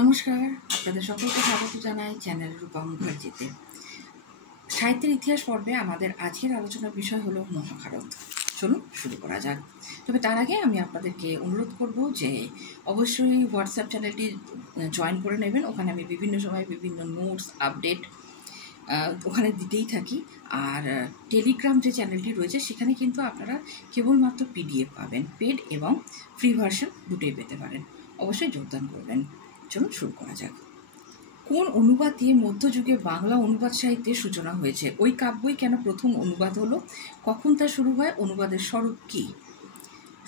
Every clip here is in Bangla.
নমস্কার, আপনাদের সকলকে স্বাগত জানাই চ্যানেল রূপা মুখার্জিতে। সাহিত্যের ইতিহাস পর্বে আমাদের আজকের আলোচনার বিষয় হলো মহাভারত। চলুন শুরু করা যাক। তবে তার আগে আমি আপনাদেরকে অনুরোধ করব যে অবশ্যই হোয়াটসঅ্যাপ চ্যানেলটি জয়েন করে নেবেন। ওখানে আমি বিভিন্ন সময় বিভিন্ন নোটস আপডেট ওখানে দিতেই থাকি। আর টেলিগ্রাম যে চ্যানেলটি রয়েছে সেখানে কিন্তু আপনারা কেবলমাত্র পিডিএফ পাবেন, পেড এবং ফ্রি ভার্সন দুটোই পেতে পারেন। অবশ্যই যোগদান করবেন। চলুন শুরু করা যাক। কোন অনুবাদ দিয়ে মধ্যযুগে বাংলা অনুবাদ সাহিত্যের সূচনা হয়েছে? ওই কাব্যই কেন প্রথম অনুবাদ হলো? কখন তা শুরু হয়? অনুবাদের স্বরূপ কী?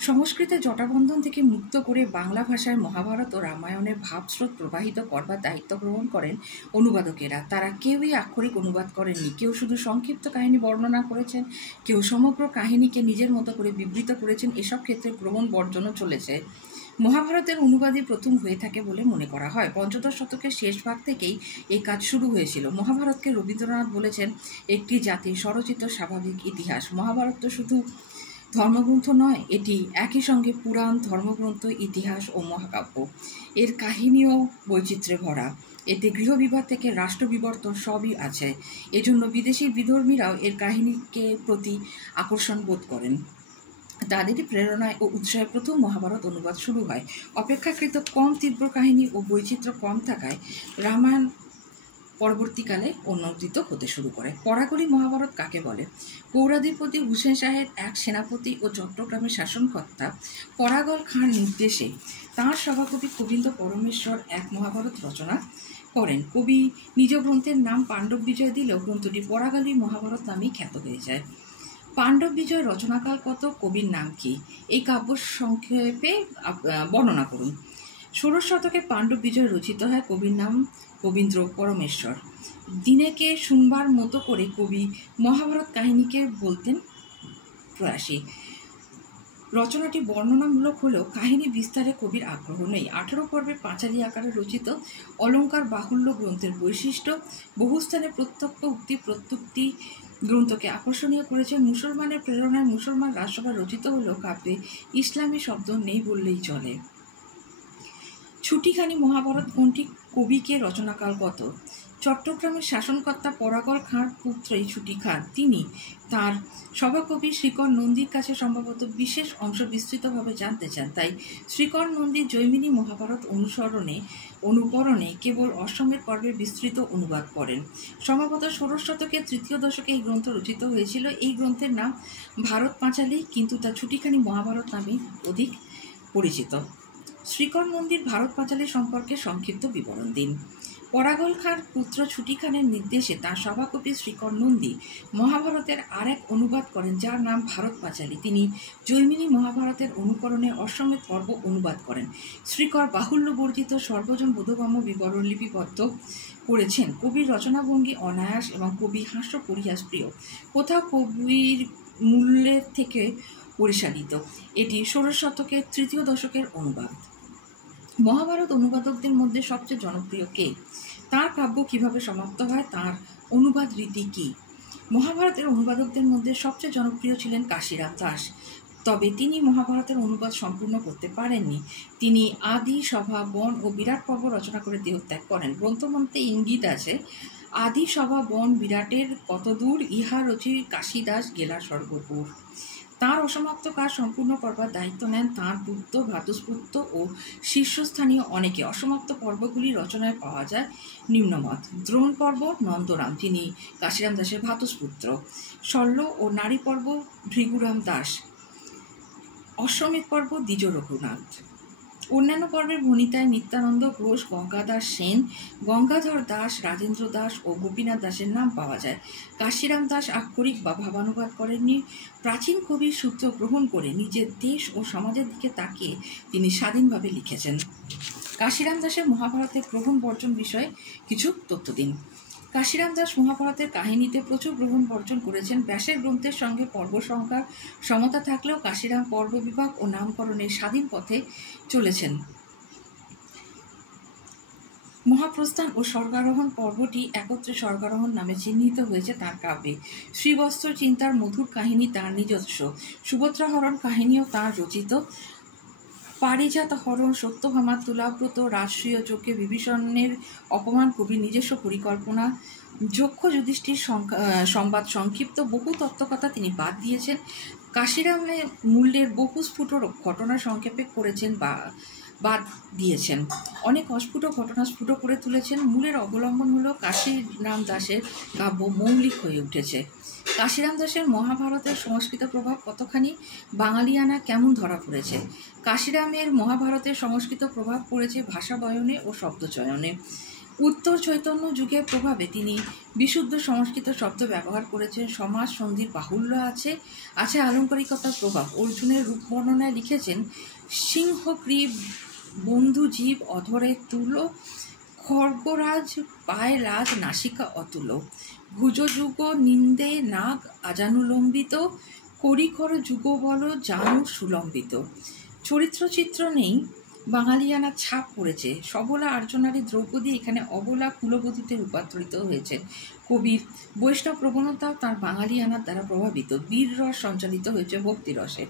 সংস্কৃতের জটাবন্ধন থেকে মুক্ত করে বাংলা ভাষায় মহাভারত ও রামায়ণের ভাবস্রোত প্রবাহিত করবার দায়িত্ব গ্রহণ করেন অনুবাদকেরা। তারা কেউই আক্ষরিক অনুবাদ করেননি। কেউ শুধু সংক্ষিপ্ত কাহিনী বর্ণনা করেছেন, কেউ সমগ্র কাহিনীকে নিজের মতো করে বিবৃত করেছেন। এসব ক্ষেত্রে গ্রহণ বর্জনও চলেছে। মহাভারতের অনুবাদই প্রথম হয়ে থাকে বলে মনে করা হয়। পঞ্চদশ শতকের শেষ ভাগ থেকেই এই কাজ শুরু হয়েছিল। মহাভারতকে রবীন্দ্রনাথ বলেছেন একটি জাতির স্বরচিত স্বাভাবিক ইতিহাস। মহাভারত তো শুধু ধর্মগ্রন্থ নয়, এটি একই সঙ্গে পুরাণ, ধর্মগ্রন্থ, ইতিহাস ও মহাকাব্য। এর কাহিনীও বৈচিত্র্যে ভরা। এতে গৃহবিবাদ থেকে রাষ্ট্র বিবর্তন সবই আছে। এজন্য বিদেশি বিধর্মীরাও এর কাহিনীকে প্রতি আকর্ষণ বোধ করেন। তাদেরই প্রেরণায় ও উৎসাহে প্রথম মহাভারত অনুবাদ শুরু হয়। অপেক্ষাকৃত কম তীব্র কাহিনী ও বৈচিত্র্য কম থাকায় রামায়ণ পরবর্তীকালে অনুদিত হতে শুরু করে। পরাগলি মহাভারত কাকে বলে? পৌরাধিপতি হুসেন শাহের এক সেনাপতি ও চট্টগ্রামের শাসনকর্তা পরাগল খাঁর নির্দেশে তাঁর সভাকবি গোবিন্দ পরমেশ্বর এক মহাভারত রচনা করেন। কবি নিজ গ্রন্থের নাম পাণ্ডব বিজয় দিলেও গ্রন্থটি পরাগলি মহাভারত নামেই খ্যাত হয়ে যায়। পাণ্ডব বিজয় রচনাকাল কত? কবির নাম কি? এই কাব্য সংক্ষেপে বর্ণনা করুন। ১৬শ শতকে পাণ্ডব বিজয় রচিত হয়। কবির নাম গোবিন্দ পরমেশ্বর। দিনেকে শুনবার মতো করে কবি মহাভারত কাহিনীকে বলতেন প্রয়াসী। রচনাটি বর্ণনামূলক হলেও কাহিনী বিস্তারে কবির আগ্রহ নেই। ১৮ পর্বে পাঁচালী আকারে রচিত অলঙ্কার বাহুল্য গ্রন্থের বৈশিষ্ট্য বহুস্থানে প্রত্যক্ষ উক্তি প্রত্যুক্তি গ্রন্থকে আকর্ষণীয় করেছে। মুসলমানের প্রেরণায় মুসলমান রাজসভা রচিত হলেও কাব্যে ইসলামী শব্দ নেই বললেই চলে। ছুটিখানি মহাভারত কোনটি? কবিকে রচনাকাল কত? চট্টগ্রামের শাসনকর্তা পরাগল খাঁর পুত্র এই ছুটি খান। তিনি তার সভাকবি শ্রীকর নন্দীর কাছে সম্ভবত বিশেষ অংশ বিস্তৃতভাবে জানতে চান। তাই শ্রীকর নন্দী জৈমিনী মহাভারত অনুকরণে কেবল অশ্বমেধ পর্বে বিস্তৃত অনুবাদ করেন। সম্ভবত ১৬শ শতকের তৃতীয় দশকে এই গ্রন্থ রচিত হয়েছিল। এই গ্রন্থের নাম ভারত পাঁচালী, কিন্তু তা ছুটিখানি মহাভারত নামে অধিক পরিচিত। শ্রীকর নন্দীর ভারত পাঁচালী সম্পর্কে সংক্ষিপ্ত বিবরণ দিন। পরাগল খাঁর পুত্র ছুটি খানের নির্দেশে তাঁর সভাকবি শ্রীকর নন্দী মহাভারতের আর এক অনুবাদ করেন, যার নাম ভারত পাঁচালী। তিনি জৈমিনী মহাভারতের অনুকরণে অশ্বমেধ পর্ব অনুবাদ করেন। শ্রীকর বাহুল্য বর্জিত সর্বজন বোধগম্য বিবরণ লিপিবদ্ধ করেছেন। কবির রচনাভঙ্গি অনায়াস এবং কবি হাস্য পরিহাস প্রিয়। কোথাও কবির মূল্যের থেকে পরিচালিত। এটি ১৬শ শতকের তৃতীয় দশকের অনুবাদ। মহাভারত অনুবাদকদের মধ্যে সবচেয়ে জনপ্রিয় কে? তার কাব্য কিভাবে সমাপ্ত হয়? তার অনুবাদ রীতি কী? মহাভারতের অনুবাদকদের মধ্যে সবচেয়ে জনপ্রিয় ছিলেন কাশিরাম দাস। তবে তিনি মহাভারতের অনুবাদ সম্পূর্ণ করতে পারেননি। তিনি আদি, সভা, বন ও বিরাট পর্ব রচনা করে দেহত্যাগ করেন। গ্রন্থমন্ত্রে ইঙ্গিত আছে, আদি, সভা, বন, বিরাটের কতদূর ইহা রচি কাশীদাস গেলা স্বর্গপুর। তাঁর অসমাপ্ত কাজ সম্পূর্ণ করবার দায়িত্ব নেন তাঁর পুত্র, ভ্রাতুষ্পুত্র ও শীর্ষস্থানীয় অনেকে। অসমাপ্ত পর্বগুলি রচনায় পাওয়া যায় নিম্নমত: দ্রোণ পর্ব নন্দরাম, তিনি কাশিরাম দাসের ভ্রাতুষ্পুত্র। শল্য ও নারী পর্ব ভৃগুরাম দাস। অশ্বমেধ পর্ব দ্বিজ রঘুনাথ। অন্যান্য পর্বের ভণিতায় নিত্যানন্দ ঘোষ, গঙ্গাদাস সেন, গঙ্গাধর দাস, রাজেন্দ্র দাস ও গোপীনাথ দাসের নাম পাওয়া যায়। কাশিরাম দাস আক্ষরিক বা ভাবানুবাদ করেননি। প্রাচীন কবির সূত্র গ্রহণ করে নিজের দেশ ও সমাজের দিকে তাকিয়ে তিনি স্বাধীনভাবে লিখেছেন। কাশিরাম দাসের মহাভারতের গ্রহণ বর্জন বিষয়ে কিছু তথ্য দিন। কাশিরাম দাস মহাভারতের কাহিনীতে প্রচুর গ্রহণ বর্জন করেছেন। ব্যাসের গ্রন্থের সঙ্গে পর্ব সংখ্যার সমতা থাকলেও কাশিরাম পর্ব বিভাগ ও নামকরণের স্বাধীন পথে চলেছেন। মহাপ্রস্থান ও স্বর্গারোহণ পর্বটি একত্রে স্বর্গারোহণ নামে চিহ্নিত হয়েছে তাঁর কাব্যে। শ্রীবস্ত্র চিন্তার মধুর কাহিনী তাঁর নিজস্ব। সুভদ্রাহরণ কাহিনীও তাঁর রচিত। পারিজাত হরণ, সত্যভামা, তুলাব্রত, রাষ্ট্রীয় যজ্ঞে বিভীষণের অপমান, কবির নিজস্ব পরিকল্পনা, যক্ষ যুধিষ্ঠির সংবাদ, সংক্ষিপ্ত বহু তত্ত্বকথা তিনি বাদ দিয়েছেন। কাশিরামে মূল্যের বহু স্ফুট ঘটনা সংক্ষেপে করেছেন বা বাদ দিয়েছেন। অনেক অস্ফুট ঘটনা স্ফুট করে তুলেছেন। মূলের অবলম্বন হলো কাশিরাম দাসের কাব্য মৌলিক হয়ে উঠেছে। কাশিরাম দাসের মহাভারতের সংস্কৃত প্রভাব কতখানি, বাঙালিয়ানা কেমন ধরা পড়েছে। কাশিরামের মহাভারতের সংস্কৃত প্রভাব পড়েছে ভাষা বয়নে ও শব্দচয়নে। উত্তর চৈতন্য যুগের প্রভাবে তিনি বিশুদ্ধ সংস্কৃত শব্দ ব্যবহার করেছেন। সমাজ সন্ধির বাহুল্য আছে আলংকারিকতার প্রভাব। অর্জুনের রূপ বর্ণনায় লিখেছেন, সিংহগ্রীব বন্ধু জীব অধরে তুল, খর্গরাজ পায় রাজ নাসিকা অতুল, ভুজযুগ নিন্দে নাগ আজানুলম্বিত, করিকর যুগ বল জানু সুলম্বিত। চরিত্রচিত্র নেই, বাঙালিয়ানা ছাপ পড়েছে। সবলা আর্যনারী দ্রৌপদী এখানে অবলা কুলবধূতে রূপান্তরিত হয়েছে। কবির বৈষ্ণব প্রবণতাও তাঁর বাঙালিয়ানার দ্বারা প্রভাবিত। বীর রস সঞ্চালিত হয়েছে ভক্তিরসে।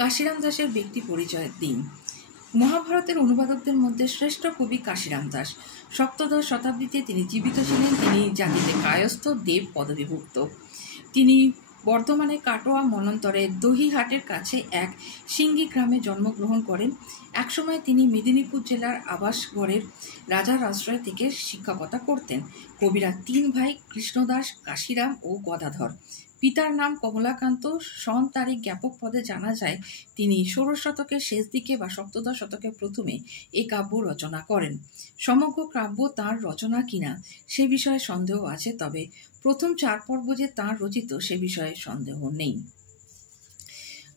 কাশিরাম দাসের ব্যক্তি পরিচয়ের দিন। মহাভারতের অনুবাদকদের মধ্যে শ্রেষ্ঠ কবি কাশিরাম দাস। সপ্তদশ শতাব্দীতে তিনি জীবিত ছিলেন। তিনি জাতিতে কায়স্থ, দেব পদবিভুক্ত। তিনি বর্ধমানে কাটোয়া মন্বন্তরে দহিহাটের কাছে এক সিঙ্গি গ্রামে জন্মগ্রহণ করেন। একসময় তিনি মেদিনীপুর জেলার আবাসগড়ের রাজার আশ্রয় থেকে শিক্ষকতা করতেন। কবিরা 3 ভাই, কৃষ্ণদাস, কাশিরাম ও গদাধর। পিতার নাম কমলাকান্ত। সন তারিখ জ্ঞাপক পদে জানা যায় তিনি 16 শতকের শেষ দিকে বা সপ্তদশ শতকের প্রথমে এই কাব্য রচনা করেন। সমগ্র কাব্য তাঁর রচনা কিনা সে বিষয়ে সন্দেহ আছে, তবে প্রথম 4 পর্ব যে তাঁর রচিত সে বিষয়ে সন্দেহ নেই।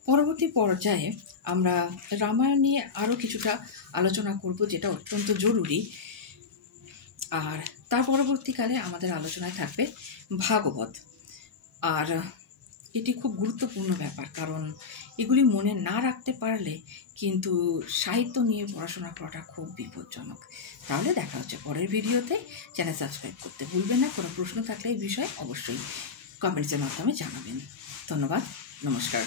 পরবর্তী পর্যায়ে আমরা রামায়ণ নিয়ে আরও কিছুটা আলোচনা করব, যেটা অত্যন্ত জরুরি। আর তার পরবর্তীকালে আমাদের আলোচনায় থাকবে ভাগবত। আর এটি খুব গুরুত্বপূর্ণ ব্যাপার, কারণ এগুলি মনে না রাখতে পারলে কিন্তু সাহিত্য নিয়ে পড়াশোনা করাটা খুব বিপজ্জনক। তাহলে দেখা হচ্ছে পরের ভিডিওতে। চ্যানেল সাবস্ক্রাইব করতে ভুলবেন না। কোনো প্রশ্ন থাকলে এই বিষয়ে অবশ্যই কমেন্টসের মাধ্যমে জানাবেন। ধন্যবাদ, নমস্কার।